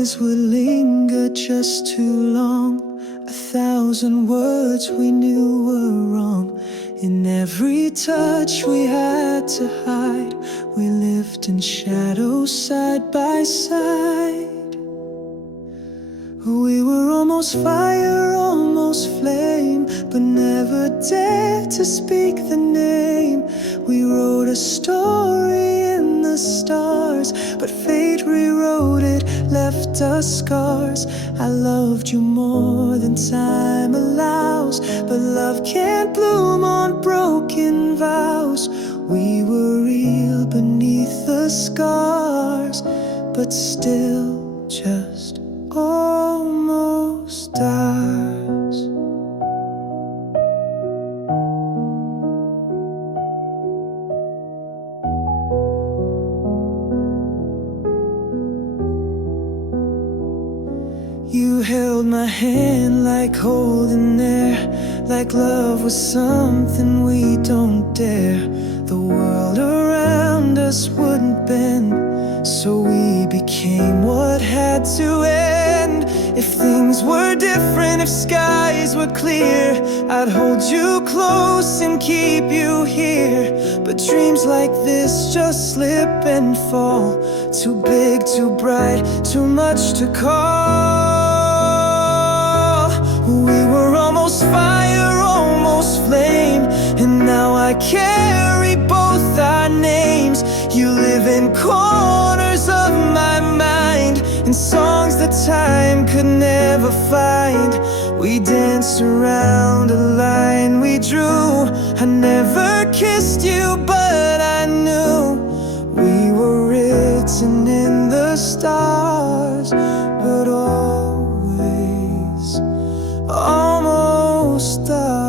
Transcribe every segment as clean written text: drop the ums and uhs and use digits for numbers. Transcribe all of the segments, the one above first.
kisses would linger just too long. 1,000 words we knew were wrong. In every touch we had to hide. We lived in shadow side by side. We were almost fire, almost flame, but never dared to speak the name. We wrote a story in the stars, but fate rewrote it, left us scars. I loved you more than time allows, but love can't bloom on broken vows. We were real beneath the scars, but still just almost ours. You held my hand like holding air, like love was something we don't dare. The world around us wouldn't bend, so we became what had to end. If things were different, if skies were clear, I'd hold you close and keep you here. But dreams like this just slip and fall, too big, too bright, too much to call. We were almost fire, almost flame, and now I carry both our names. You live in corners of my mind, in songs that time could never find. We danced around a line we drew. I never kissed you, but I knew we were written in the stars, but always almost ours.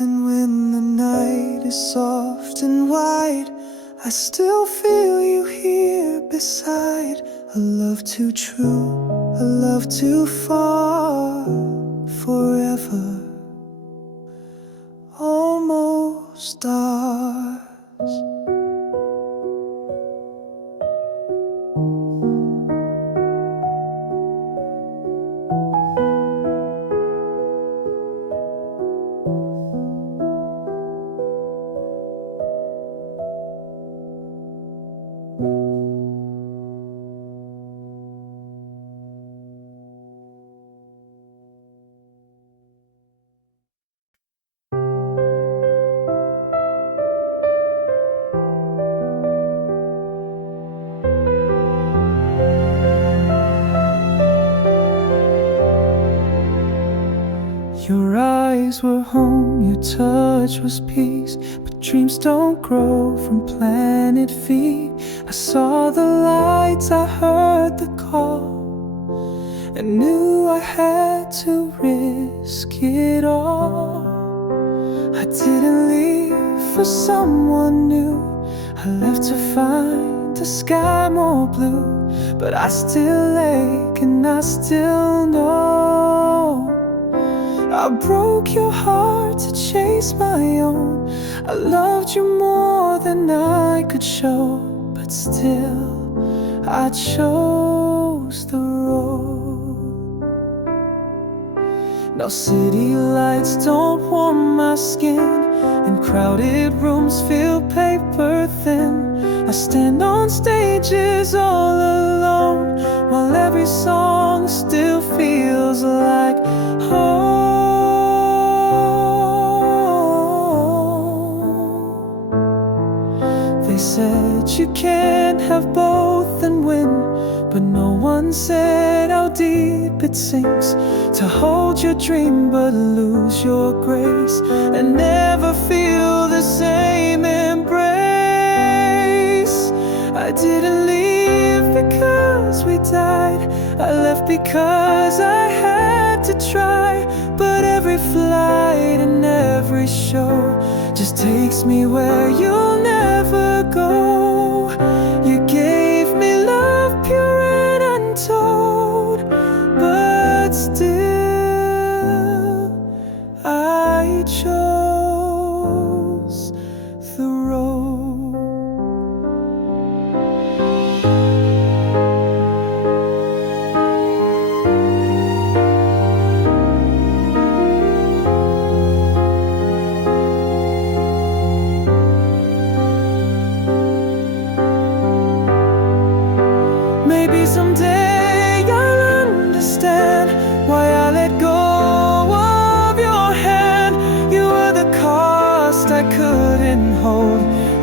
And when the night is soft and wide, I still feel you here beside. A love too true, a love too far, forever almost ours. Your eyes were home, your touch was peace, but dreams don't grow from planet feet. I saw the lights, I heard the call, and knew I had to risk it all. I didn't leave for someone new, I left to find a sky more blue. But I still ache and I still know I broke your heart to chase my own. I loved you more than I could show, but still I chose the road. Now city lights don't warm my skin, and crowded rooms feel paper thin. I stand on stages all alone, while every song still feels like home. They said you can't have both and win, but no one said how deep it sinks to hold your dream but lose your grace and never feel the same embrace. I didn't leave because we died, I left because I had to try. But every flight and every show just takes me where you'll never go. You gave me love pure and untold, but still I chose the road.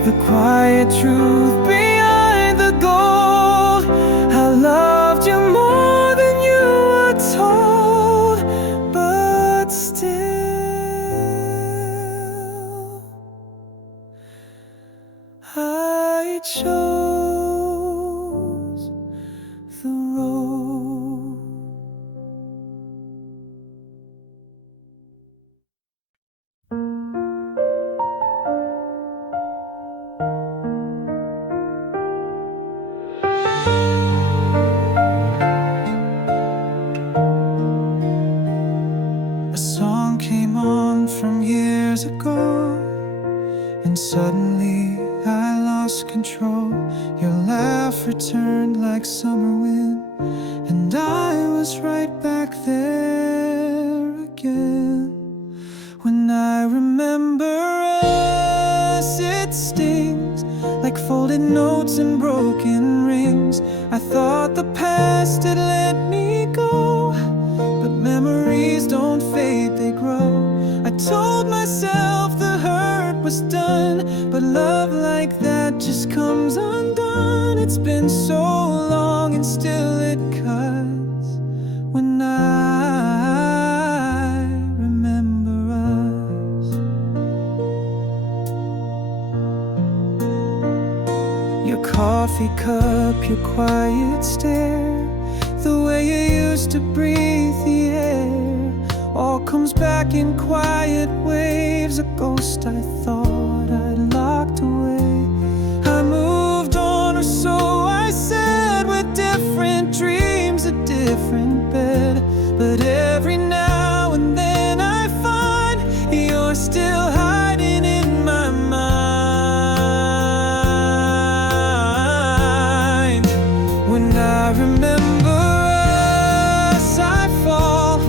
the quiet truth behind the gold. I loved you more than you were told, but still I chose the road. A song came on from years ago, and suddenly I lost control. Your laugh returned like summer wind, and I was right back there again. When I remember us, it stings like folded notes and broken rings. I thought the past had let me go, but memories don't fade, they grow. I told myself the hurt was done, but love like that just comes undone. It's been so long and still it cuts when I remember us. Your coffee cup, your quiet stare, the way you used to breathe the air, all comes back in quiet waves. A ghost I thought I'd locked away. I moved on, or so I said, with different dreams, a different bed. But every now and then I find you're still hiding in my mind. When I remember us, I fall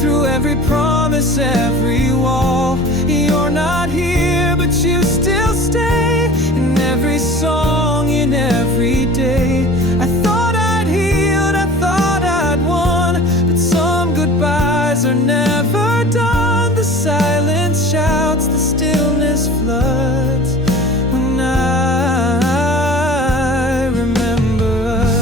through every promise, every wall. You're not here, but you still stay in every song, in every day. I thought I'd healed, I thought I'd won, but some goodbyes are never done. The silence shouts, the stillness floods when I remember us.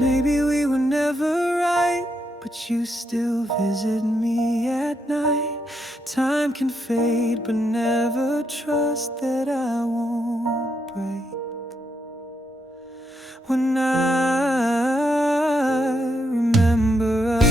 Maybe we were never right, but you still visit me at night. Time can fade, but never trust that I won't break. When I remember us.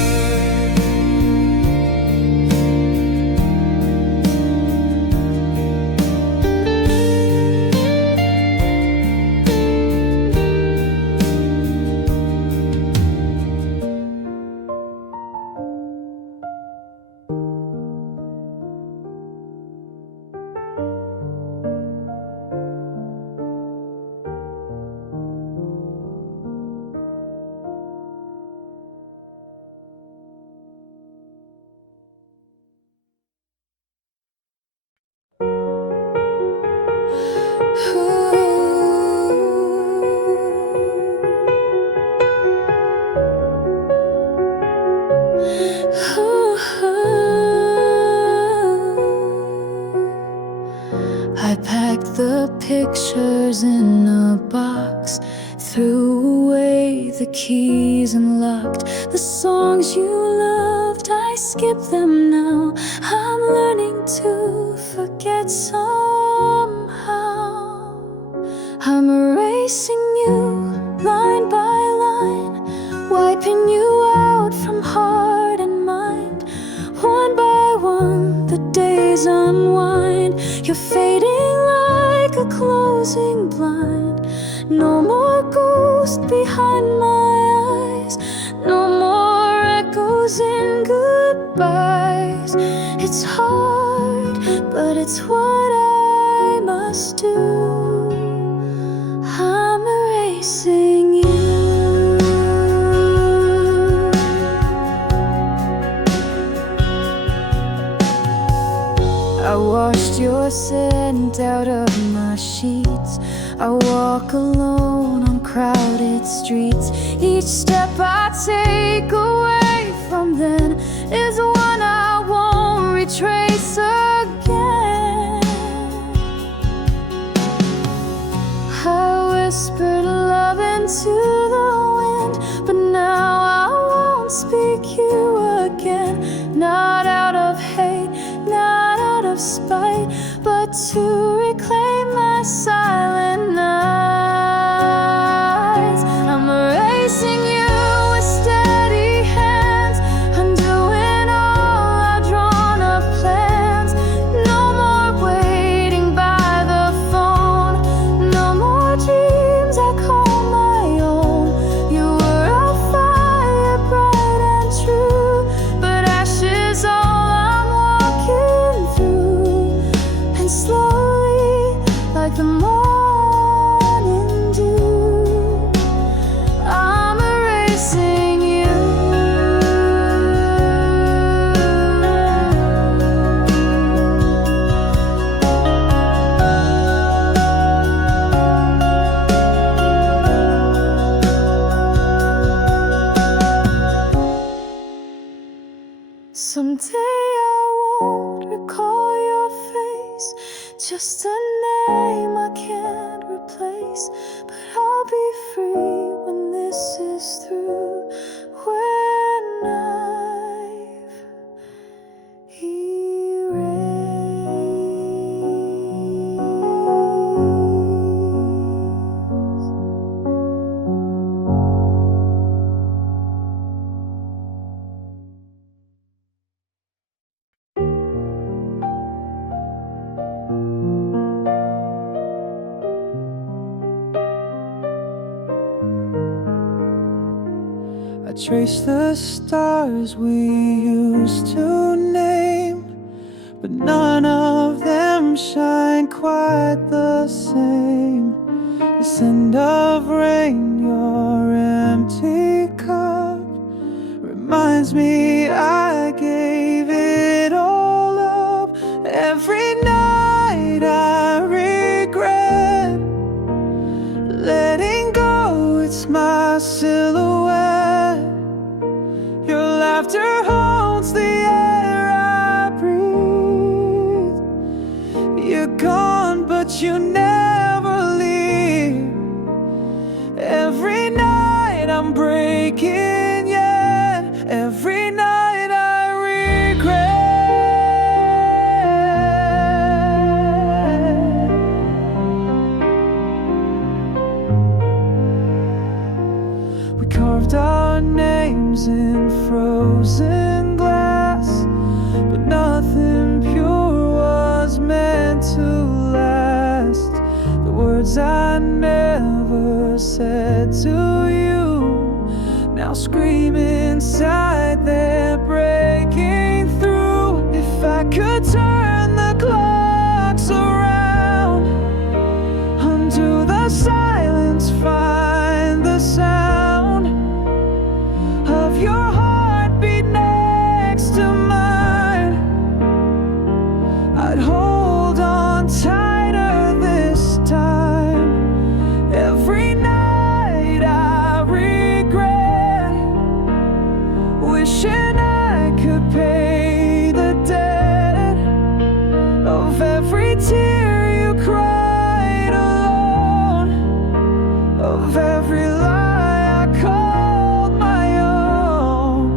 I packed the pictures in a box, threw away the keys and locked the songs you loved. I skip them now. I'm learning to forget somehow. I'm erasing you line by line, wiping you out from heart and mind. One by one the days unwind. You're fading like a closing blind. No more ghost behind my eyes, no more echoes in goodbyes. It's hard, but it's what I must do. I'm erasing you. I washed your scent out of my sheets. I walk alone crowded streets. Each step I take away from then is one I won't retrace again. I whispered love into the wind, but now I won't speak you again. Not out of hate, not out of spite, but to reclaim my silent nights. I'm erasing you with steady hands, undoing all our drawn up plans. No more waiting by the phone, no more dreams I call my own. You were a fire bright and true, but ashes all I'm walking through. And slowly, like the morning dew, I'm erasing you. Someday I won't recall your face, just a name I can't replace. But I'll be free when this is through, when I've erased. I trace the stars we used to name, but none of them shine quite the same. This end of rain, your empty cup reminds me I gave it all up. Every night I regret letting go, it's my silhouette. Your laughter haunts the air I breathe. You're gone, but you never leave. Every night I'm breaking, yeah. Every night I regret. We carved our names in frozen glass, but nothing pure was meant to last. The words I never said to you now scream inside, they're breaking through. If I could turn the clocks around, undo the silence, find the sound of your heartbeat next to mine, I'd hold on tighter this time. Every night I regret wishing I could pay the debt of every tear you cried alone, of every lie I called my own.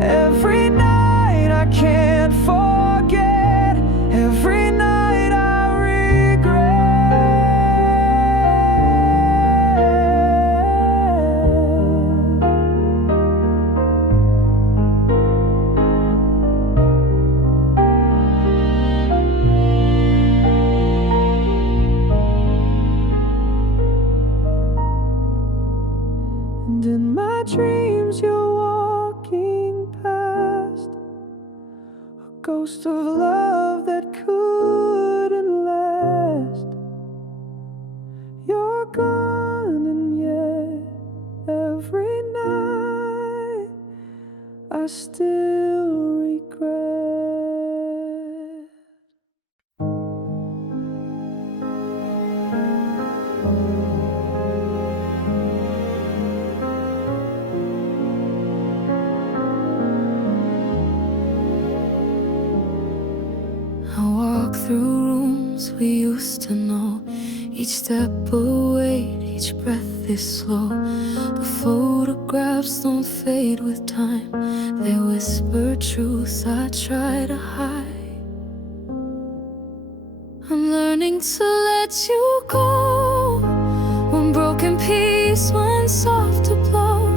Every night I can't forget, every night I regret. And in my dreams you're walking past, a ghost of love that couldn't last. You're gone, and yet every night I still regret. Each step away, each breath is slow. The photographs don't fade with time. They whisper truths I try to hide. I'm learning to let you go. One broken piece, one soft to blow.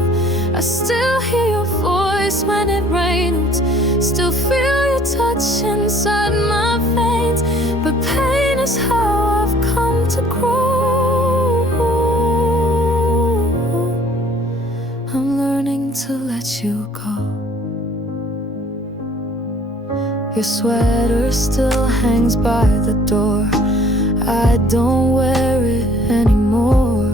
I still hear your voice when it rains. Still feel your touch inside my veins. But pain is how I've come to grow. I'm learning to let you go. Your sweater still hangs by the door. I don't wear it anymore.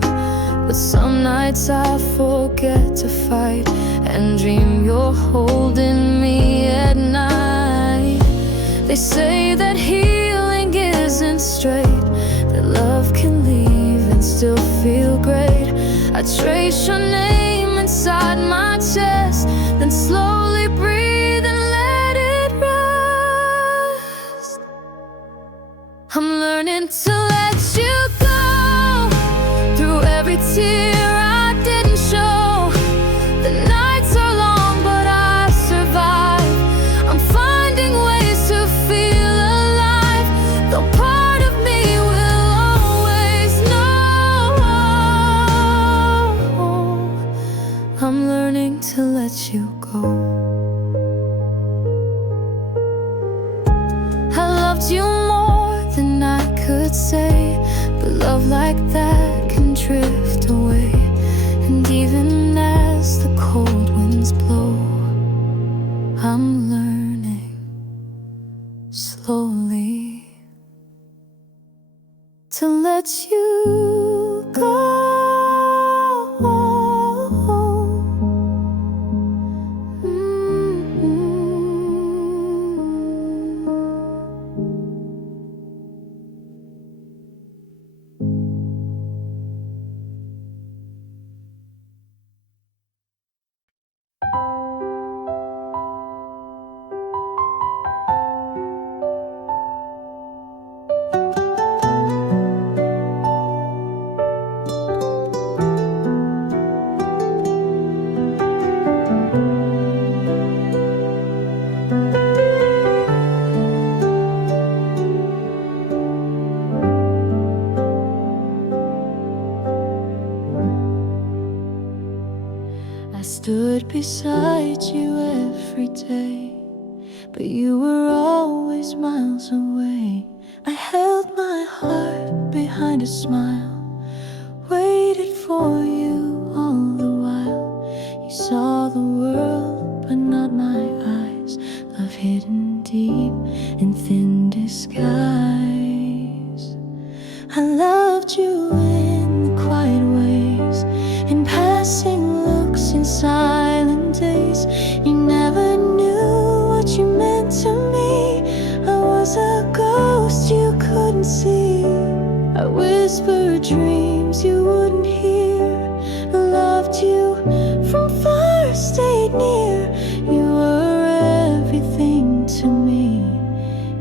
But some nights I forget to fight and dream you're holding me at night. They say that healing isn't straight, that love can leave and still feel great. I trace your name inside my chest, then slowly breathe and let it rest. I'm learning to let you go. Through every tear I didn't show. The nights are long but I survive. I'm finding ways to feel alive. Though part of me will always know. I'm learning to let you go. I loved you more than I could say, but love like that can drift away. And even as the cold winds blow, I'm learning slowly to let you go. I stood beside you every day, but you were always miles away. I held my heart behind a smile, waited for you all the while. You saw the world, but not my eyes. Love hidden deep in thin disguise. I loved you in the quiet ways, in passing looks, in silent days. You never knew what you meant to me. I was a ghost you couldn't see. I whispered dreams you wouldn't hear. I loved you from far, stayed near. You were everything to me,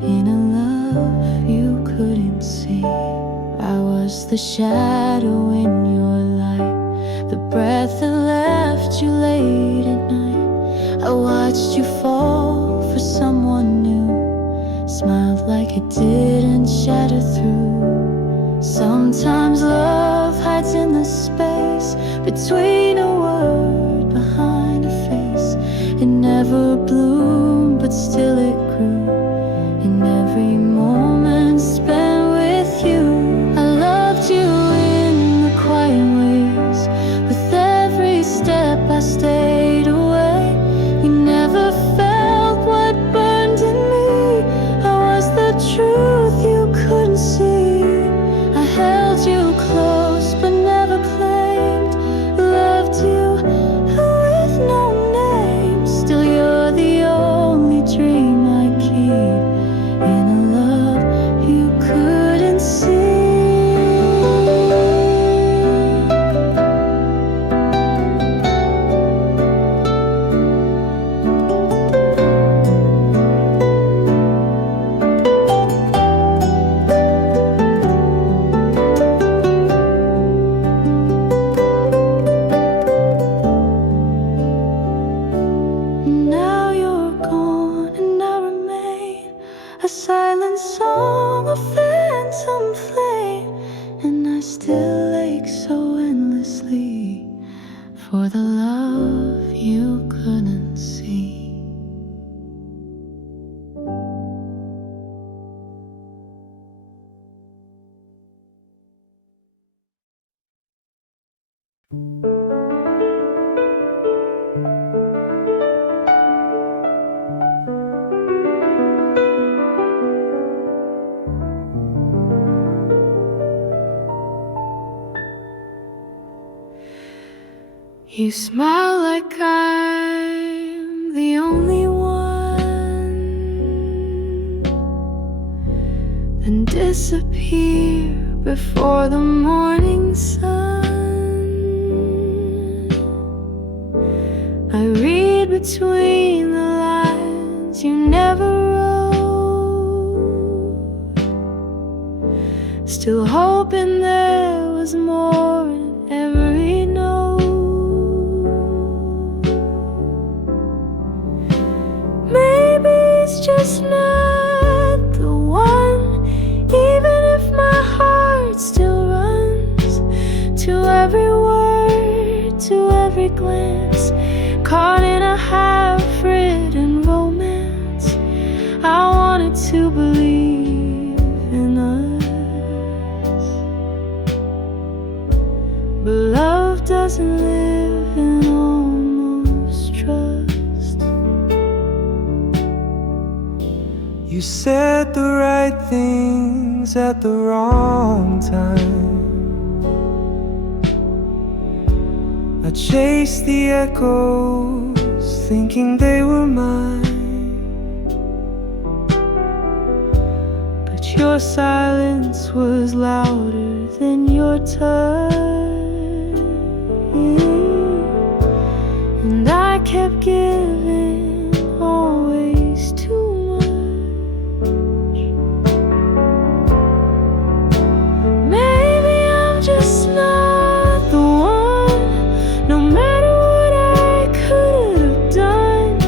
in a love you couldn't see. I was the shadow in your light, the breath that left you late at night. I watched you fall for someone new, smiled like it didn't shatter through. Sometimes love hides in the space between a word, behind a face. It never bloomed, but still it grew. In every moment spent with you, I loved you in the quiet ways. With every step I stayed away. You never felt what burned in me. I was the truth you couldn't see. I held you close but never claimed. Loved you with no name. Still you're the only dream I for the love you couldn't see. You smile like I'm the only one, then disappear before the morning sun. I read between the lines you never wrote, still hoping there was more in every note. It's just not the one, even if my heart still runs to every word, to every glance, caught in a half-written romance. I wanted to believe in us, but love doesn't live in almost trust. You said the right things at the wrong time. I chased the echoes, thinking they were mine, but your silence was louder than your touch, and I kept giving always too much. Just not the one, no matter what I could have done.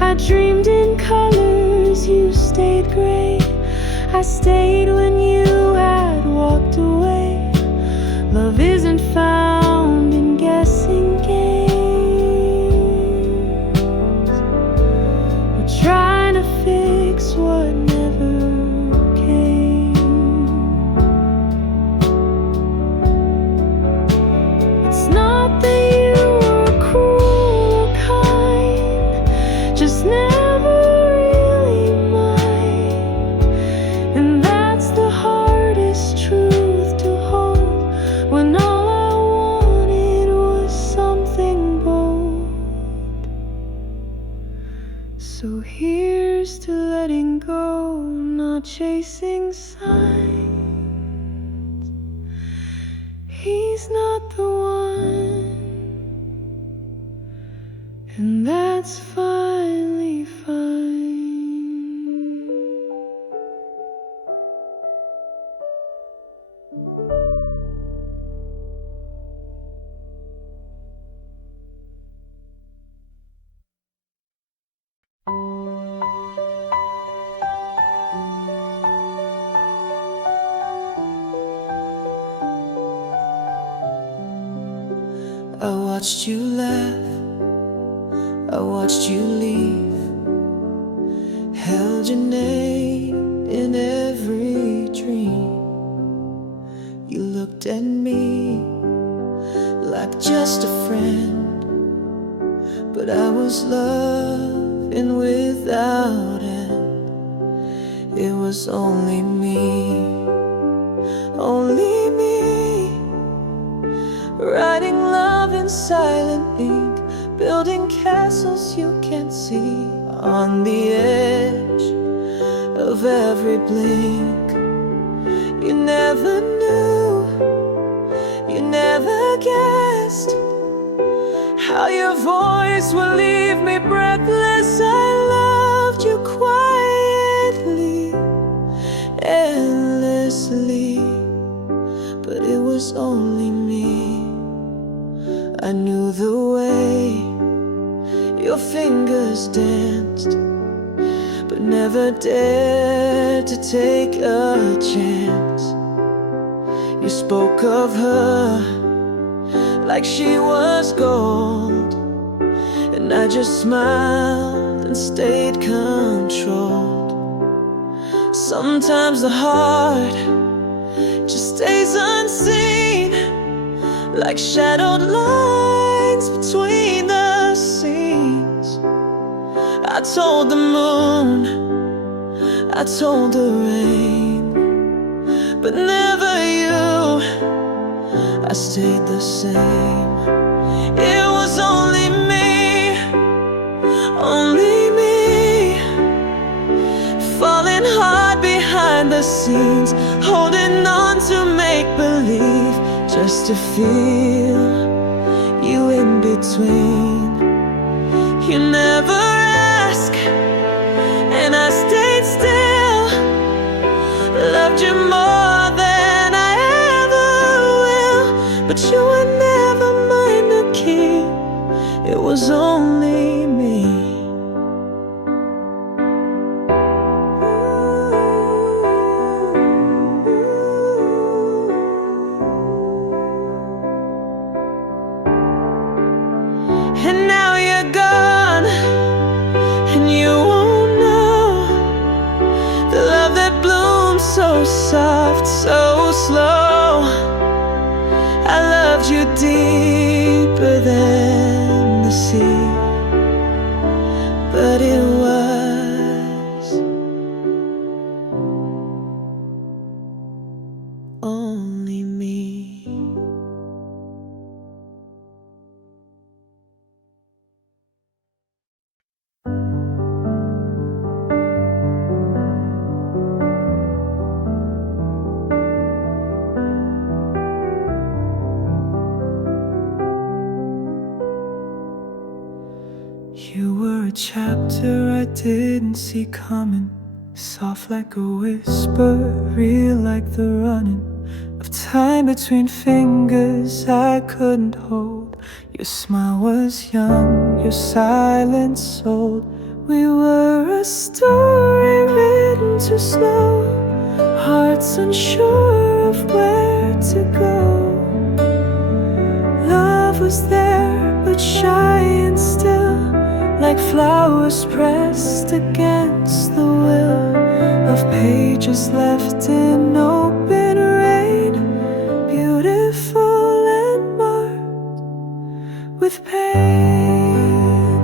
I dreamed in colors, you stayed gray. I stayed when you had walked away. Love isn't found in guessing games. We're trying to fix what never came. Not that you were cruel or kind, just never really mine. And that's the hardest truth to hold, when all I wanted was something bold. So here's to letting go, not chasing signs. He's not the one, and that's finally fine. I watched you laugh, I watched you leave, held your name in every dream. You looked at me like just a friend, but I was loving without end. It was only me, writing love in silent ink, building castles you can't see on the edge of every blink. You never knew, you never guessed how your voice would leave me breathless. I loved you quietly, endlessly, but it was only me. I knew the way your fingers danced, but never dared to take a chance. You spoke of her like she was gold. And I just smiled and stayed controlled. Sometimes the heart just stays unseen, like shadowed lines between the scenes. I told the moon, I told the rain, but never you. I stayed the same. It was only me, only me, falling hard behind the scenes, holding on to make-believe, just to feel you in between. You never ask, and I stayed still, loved you more than I ever will, but you were never mine to keep. It was only me. And now you're gone, and you won't know the love that blooms so soft, so slow. I loved you deeper than the sea, but it was only me. You were a chapter I didn't see coming, soft like a whisper, real like the running of time between fingers I couldn't hold. Your smile was young, your silence old. We were a story written too slow, hearts unsure of where to go. Love was there, but shy and still, like flowers pressed against the will of pages left in open rain, beautiful and marked with pain.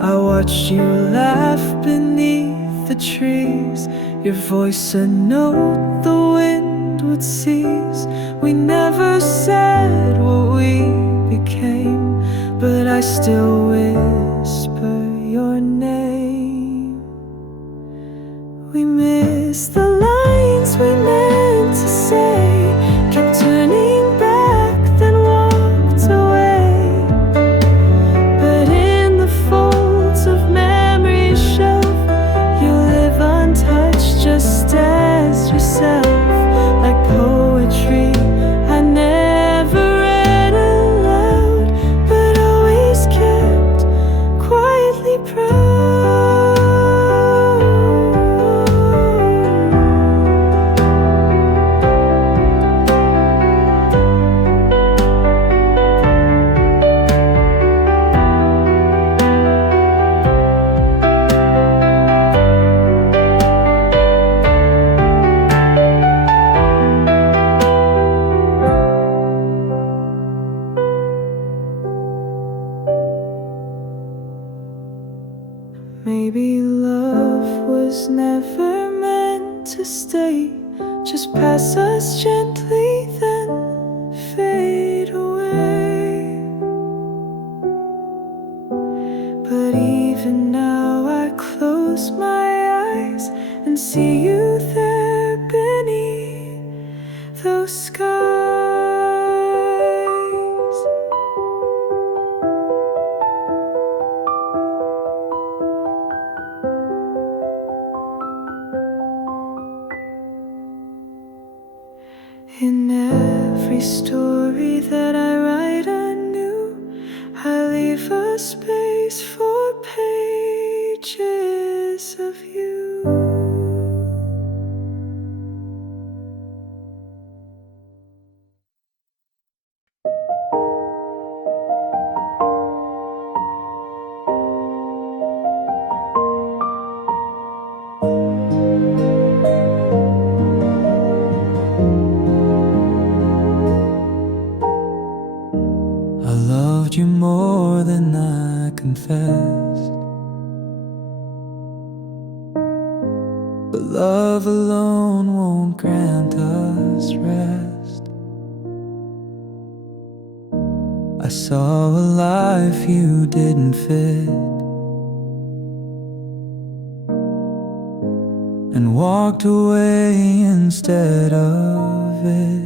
I watched you laugh beneath the trees, your voice a note the wind would seize. We never said what we became, but I still whisper your name. We missed the lines we meant to say, kept turning back, then walked away. But in the folds of memory's shelf, you live untouched just as yourself, like poetry I never read aloud, but always kept quietly proud. Maybe love was never meant to stay, just pass us gently then fade away. But even now I close my eyes and see you there beneath those skies. In every story that I write anew, I leave a space for pages of you. I loved you more than I confessed, but love alone won't grant us rest. I saw a life you didn't fit and walked away instead of it.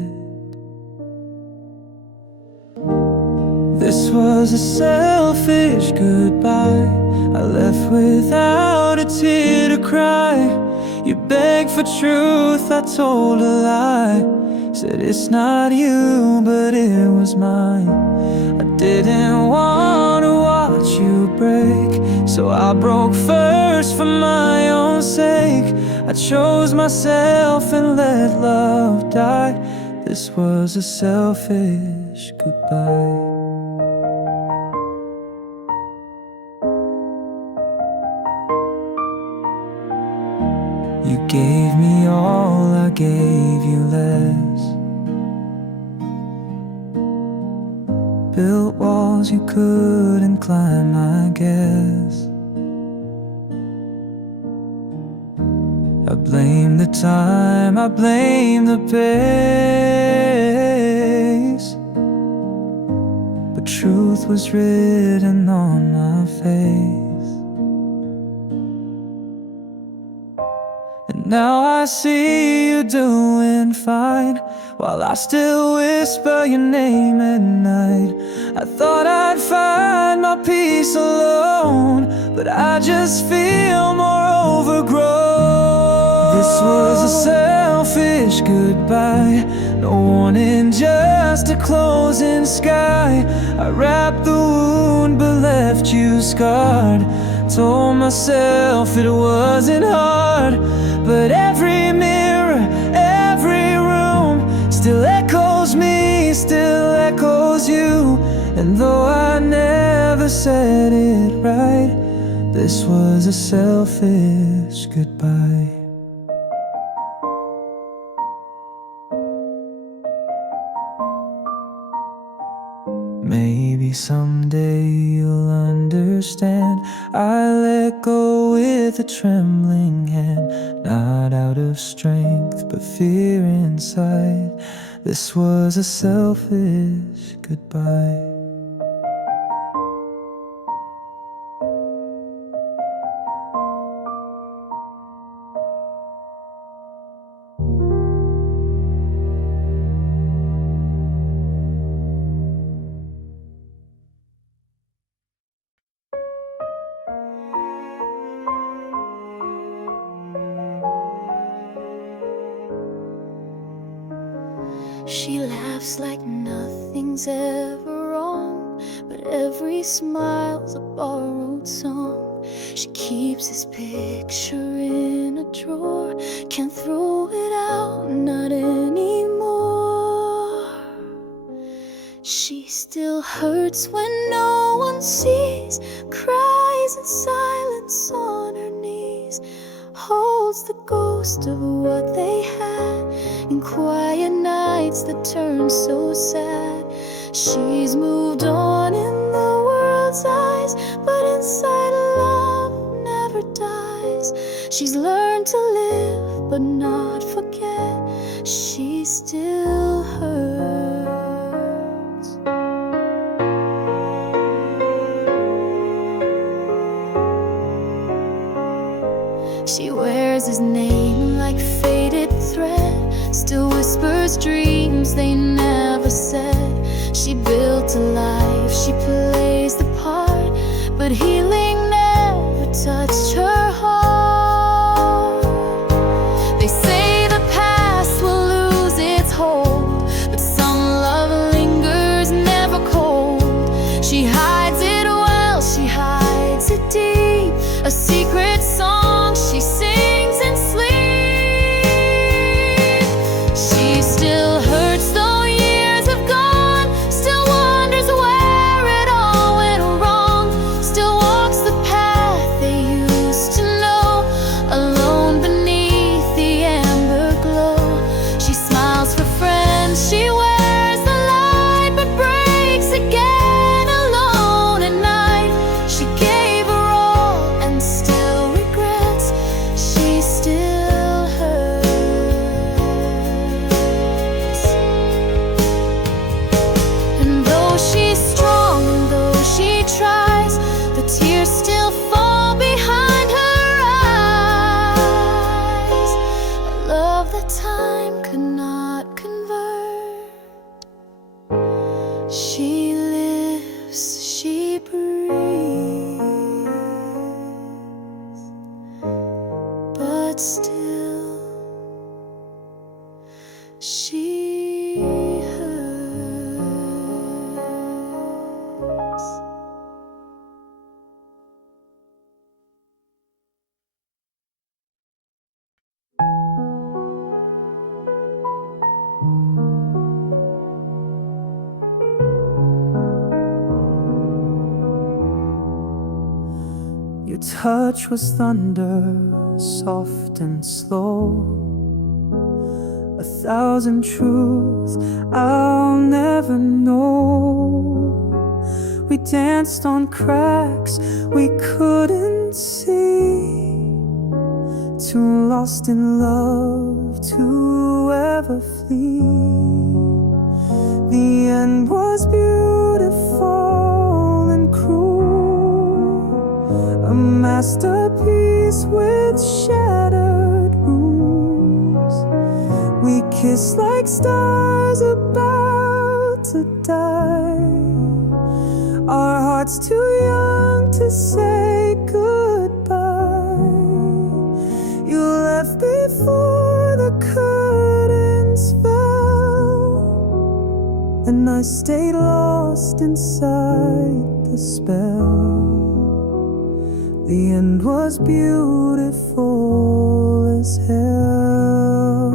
This was a selfish goodbye. I left without a tear to cry. You begged for truth, I told a lie. Said it's not you, but it was mine. I didn't want to watch you break, so I broke first for my own sake. I chose myself and let love die. This was a selfish goodbye. You gave me all, I gave you less. Built walls you couldn't climb, I guess. I blame the time, I blame the pace, but truth was written on my face. Now I see you doing fine, while I still whisper your name at night. I thought I'd find my peace alone, but I just feel more overgrown. This was a selfish goodbye, no warning, just a closing sky. I wrapped the wound but left you scarred. Told myself it wasn't hard, but every mirror, every room still echoes me, still echoes you. And though I never said it right, this was a selfish goodbye. Maybe someday you'll understand. I let go with a trembling hand, not out of strength but fear inside. This was a selfish goodbye. She laughs like nothing's ever wrong, but every smile's a borrowed song. She keeps his picture in a drawer, can't throw it out, not anymore. She still hurts when no one sees, cries in silence on her knees, holds the ghost of what they had in quiet nights that turn so sad. She's moved on in the world's eyes, but inside love never dies. She's learned to live but not forget. She still hurts. She wears his name like faded thread, still whispers dreams they never said. She built a life, she plays the part, but healing never touched her heart. They say the past will lose its hold, but some love lingers never cold. She hides it well, she hides it deep, a secret song she sings in sleep. She still hurts though years have gone, still wonders where it all went wrong, still walks the path they used to know, alone beneath the amber glow. She smiles She lives, she breathes, but still she hurts. Your touch was thunder, soft and slow. 1,000 truths I'll never know. We danced on cracks we couldn't see. Too lost in love to ever flee. The end was beautiful and cruel, a masterpiece with shattered rules. We kissed like stars about to die, our hearts too young to say goodbye. You left before the curtains fell, and I stayed lost inside the spell. The end was beautiful as hell.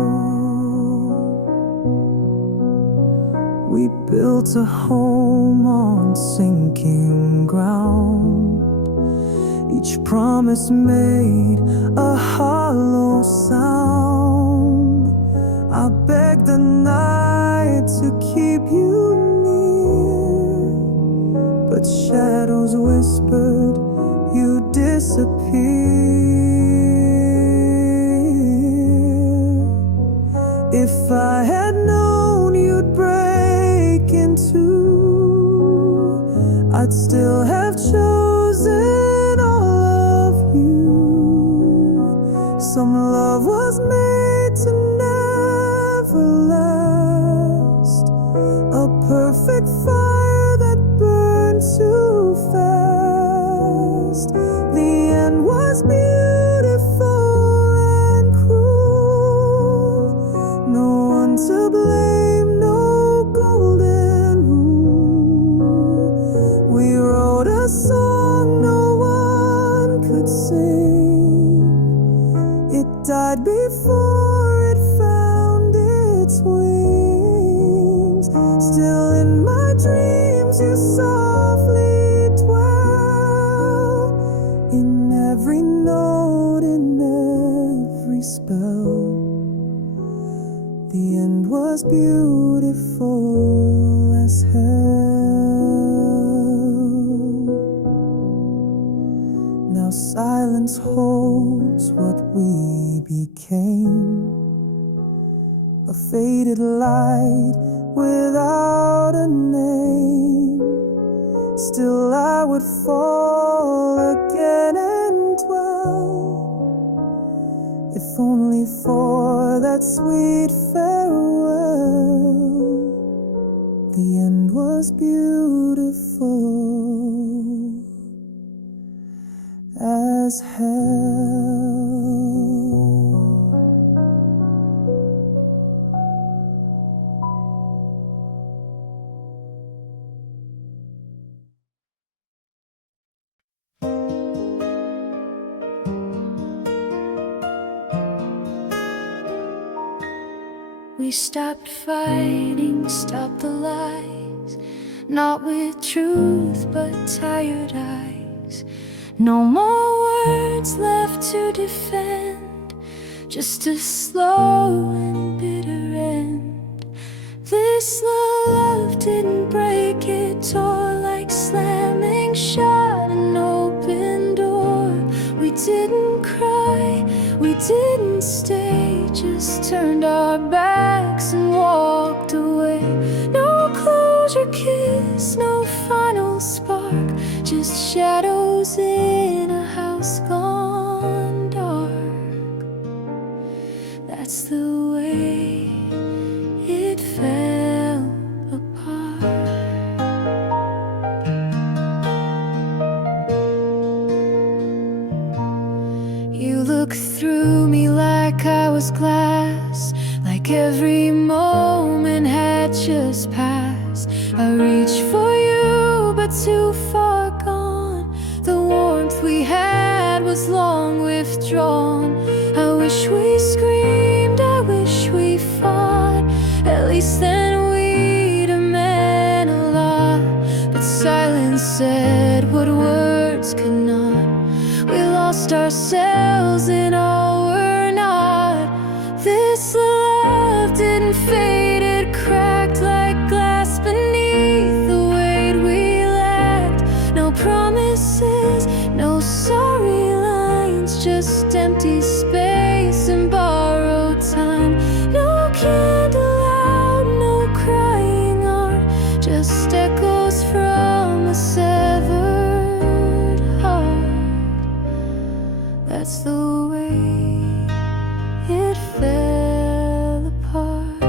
We built a home on sinking ground. Each promise made a hollow sound. I begged the night to keep you near, but shadows whispered you disappear. If I had known you'd break in two, I'd still have chosen all of you. Some love was made to never last, a perfect fire that burned too fast. The end was beautiful and cruel, no one to blame, no golden rule. We wrote a song no one could sing. It died before it found its wings. Still in my dreams you softly dwell, in every note, in every spell. The end was beautiful as hell. Now silence holds what we became, a faded light without a name. Still I would fall again and dwell, if only for that sweet farewell. The end was beautiful as hell. We stopped fighting, stopped the lies, not with truth but tired eyes. No more words left to defend, just a slow and bitter end. This love didn't break, it tore like slamming shut an open door. We didn't cry, we didn't stay, just turned our backs and walked away. No closure kiss, no final spark, just shadows in a house gone dark. That's the way it fell apart. watch us pass. I reach for you, but too far gone. The warmth we had was long withdrawn. I wish we screamed, I wish we fought. At least then we'd have meant a lot. But silence said what words could not. We lost ourselves in all we're not. This love didn't fade, it cracked like glass beneath the weight we lacked. No promises, no sorry lines, just empty space and borrowed time. No candle out, no crying art, just echoes from a severed heart. That's the way it fell apart.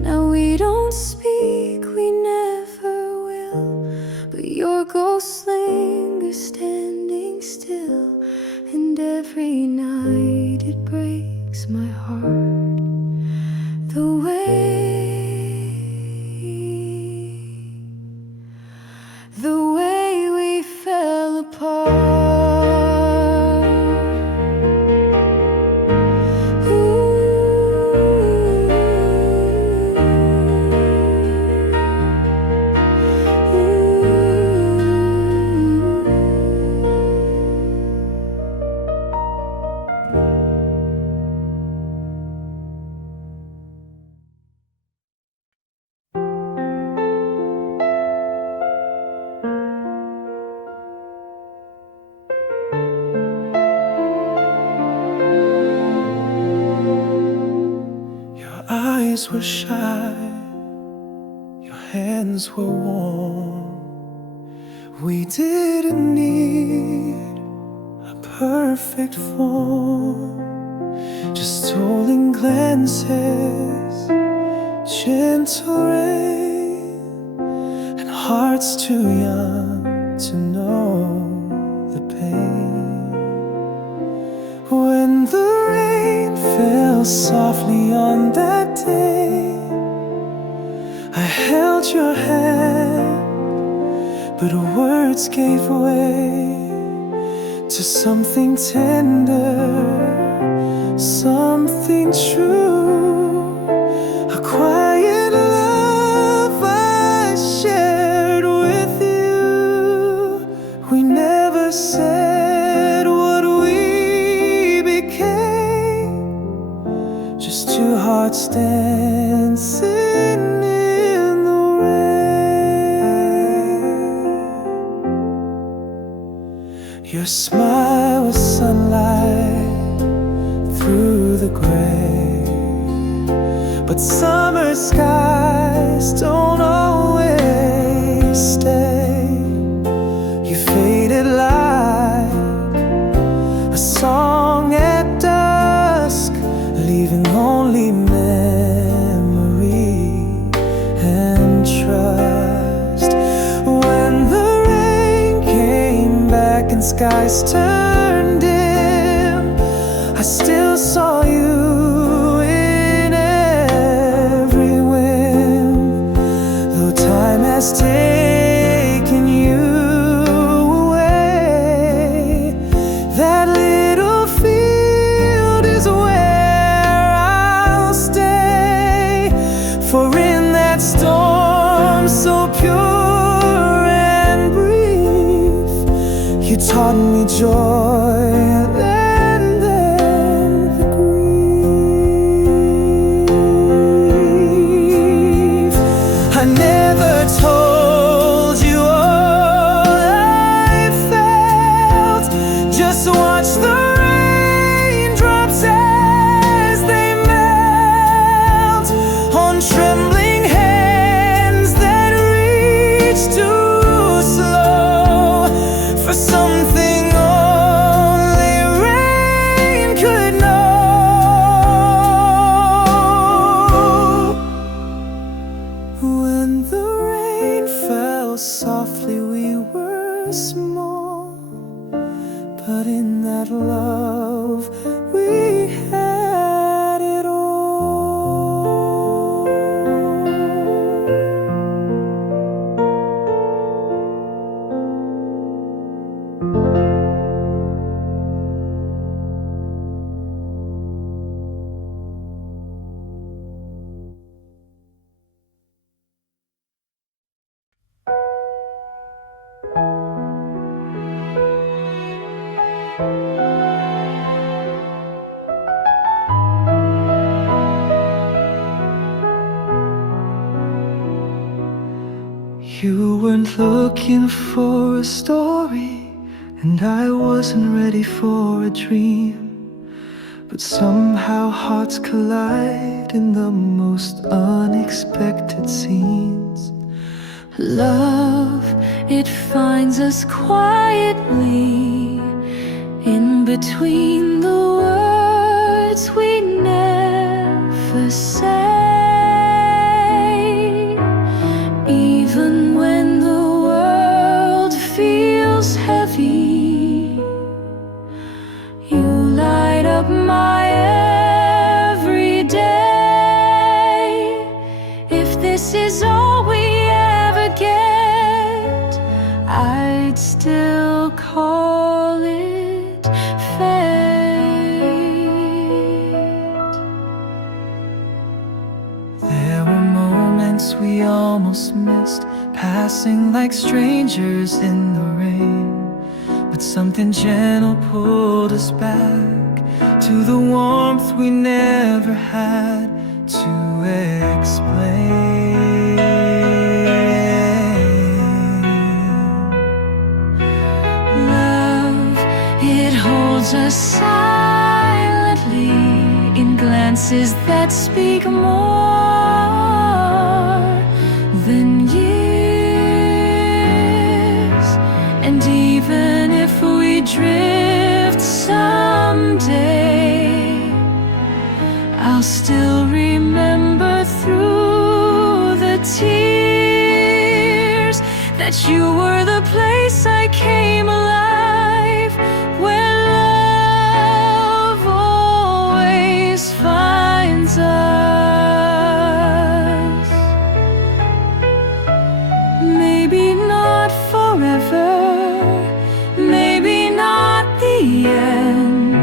Now we don't speak, we never will, but your ghost lingers standing still. And every night it breaks my heart the way we fell apart. Your eyes were shy, your hands were warm. We didn't need a perfect form, just stolen glances, gentle rain, and hearts too young to know the pain. When the rain fell softly on that day, I held your hand, but words gave way to something tender, something true, a quiet love I shared with you. We never said what we became, just two hearts dancing in the rain. Your smile was sunlight through the gray, but summer skies don't always stay. You faded like a song at dusk, leaving only memory and trust. When the rain came back and skies turned dim, I still saw you in every wind. Though time has taken you away, that little field is where I'll stay. For in that storm so pure and brief, you taught me joy and then the grief. I never told you all I felt, just watch the raindrops as they melt on trembling hands that reach too slow for something only rain could know. When the rain fell softly, we were small, but in that love we had it all. You weren't looking for a story, and I wasn't ready for a dream. But somehow hearts collide in the most unexpected scenes. Love, it finds us quietly in between the words we never say. Even when the world feels heavy, you light up my every day. If this is all we ever get, I'd still call it fate. There were moments we almost missed, passing like strangers in the rain. But something gentle pulled us back to the warmth we never had to explain. Love, it holds us silently in glances that speak more than years. And even if we drift someday, I'll still remember through the tears that you were the place I came alive, where love always finds us. Maybe not forever, maybe not the end,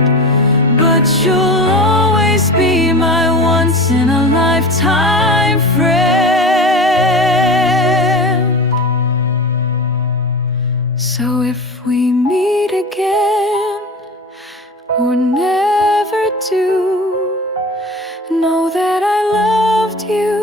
but you'll always be my once in a lifetime friend. So if we meet again or never do, know that I loved you